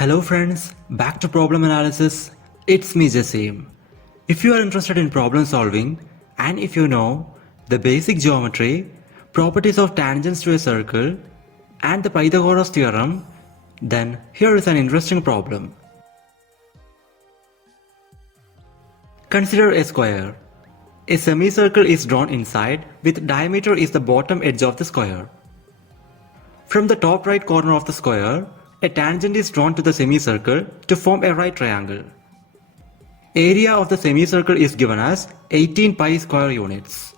Hello friends, back to problem analysis. It's me Jasim. If you are interested in problem solving and if you know the basic geometry, properties of tangents to a circle and the Pythagoras theorem, then here is an interesting problem. Consider a square. A semicircle is drawn inside with diameter is the bottom edge of the square. From the top right corner of the square, a tangent is drawn to the semicircle to form a right triangle. Area of the semicircle is given as 18 pi square units.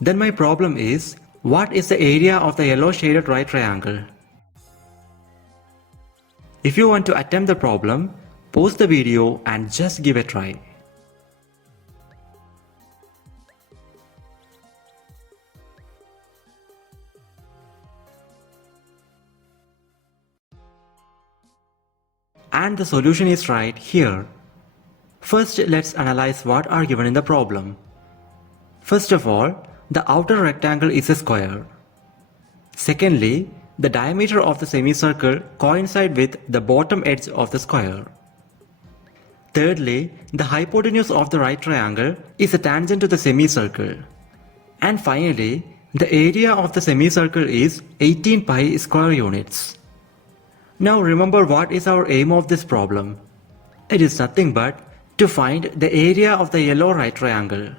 Then my problem is, what is the area of the yellow shaded right triangle? If you want to attempt the problem, pause the video and just give a try. And the solution is right here. First, let's analyze what are given in the problem. First of all, the outer rectangle is a square. Secondly, the diameter of the semicircle coincides with the bottom edge of the square. Thirdly, the hypotenuse of the right triangle is a tangent to the semicircle. And finally, the area of the semicircle is 18 pi square units. Now remember what is our aim of this problem. It is nothing but to find the area of the yellow right triangle.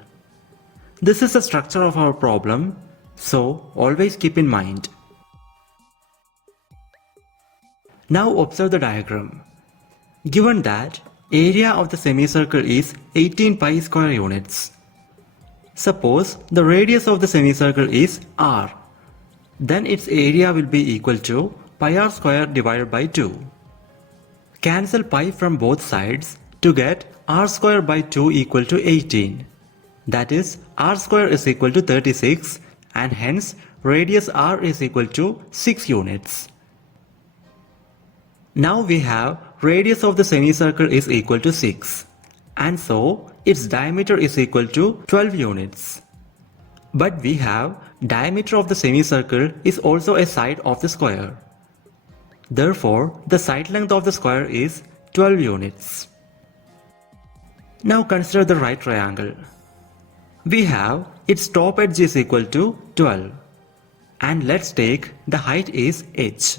This is the structure of our problem, so always keep in mind. Now observe the diagram. Given that area of the semicircle is 18 pi square units. Suppose the radius of the semicircle is r. Then its area will be equal to pi r square divided by 2. Cancel pi from both sides to get r square by 2 equal to 18. That is, r square is equal to 36 and hence radius r is equal to 6 units. Now we have radius of the semicircle is equal to 6 and so its diameter is equal to 12 units. But we have diameter of the semicircle is also a side of the square. Therefore, the side length of the square is 12 units. Now consider the right triangle. We have its top edge is equal to 12. And let's take the height is h.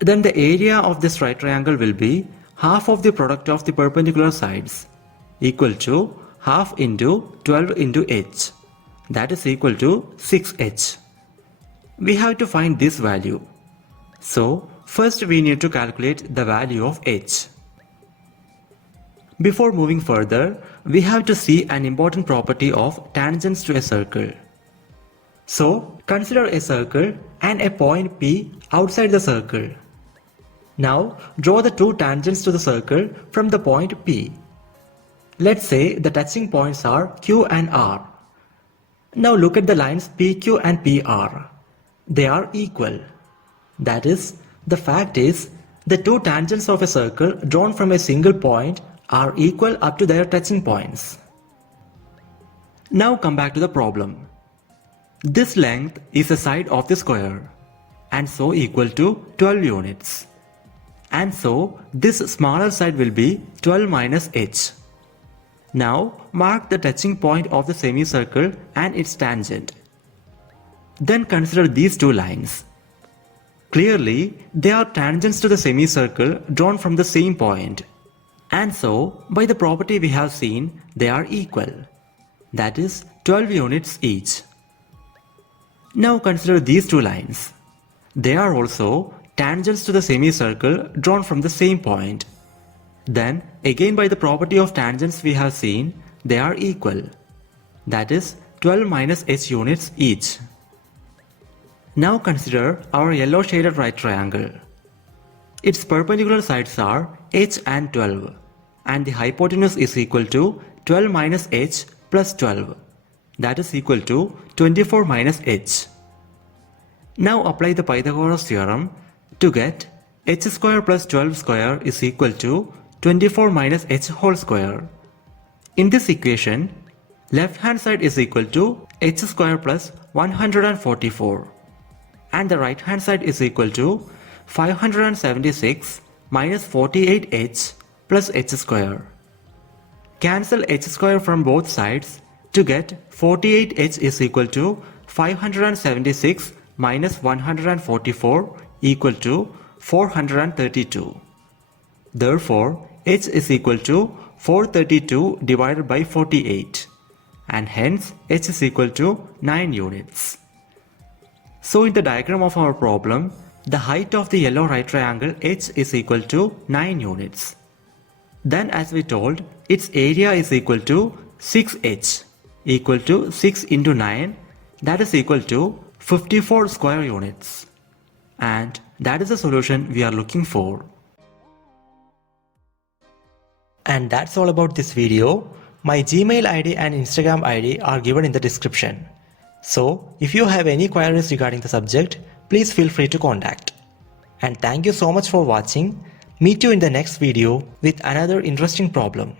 Then the area of this right triangle will be half of the product of the perpendicular sides equal to half into 12 into h. That is equal to 6h. We have to find this value. So, first we need to calculate the value of h. Before moving further, we have to see an important property of tangents to a circle. So, consider a circle and a point P outside the circle. Now, draw the two tangents to the circle from the point P. Let's say the touching points are Q and R. Now look at the lines PQ and PR. They are equal. That is, the fact is, the two tangents of a circle drawn from a single point are equal up to their touching points. Now come back to the problem. This length is the side of the square and so equal to 12 units. And so this smaller side will be 12 minus h. Now mark the touching point of the semicircle and its tangent. Then consider these two lines. Clearly, they are tangents to the semicircle drawn from the same point. And so, by the property we have seen, they are equal. That is, 12 units each. Now consider these two lines. They are also tangents to the semicircle drawn from the same point. Then, again by the property of tangents we have seen, they are equal. That is, 12 minus h units each. Now consider our yellow shaded right triangle. Its perpendicular sides are h and 12 and the hypotenuse is equal to 12 minus h plus 12. That is equal to 24 minus h. Now apply the Pythagoras theorem to get h square plus 12 square is equal to 24 minus h whole square. In this equation, left hand side is equal to h square plus 144 and the right hand side is equal to 576 minus 48h plus h square. Cancel h square from both sides to get 48h is equal to 576 minus 144 equal to 432. Therefore, h is equal to 432 divided by 48, and hence h is equal to 9 units. So in the diagram of our problem, the height of the yellow right triangle h is equal to 9 units. Then as we told, its area is equal to 6h equal to 6 into 9, that is equal to 54 square units. And that is the solution we are looking for. And that's all about this video. My Gmail ID and Instagram ID are given in the description. So if you have any queries regarding the subject, please feel free to contact. And thank you so much for watching. Meet you in the next video with another interesting problem.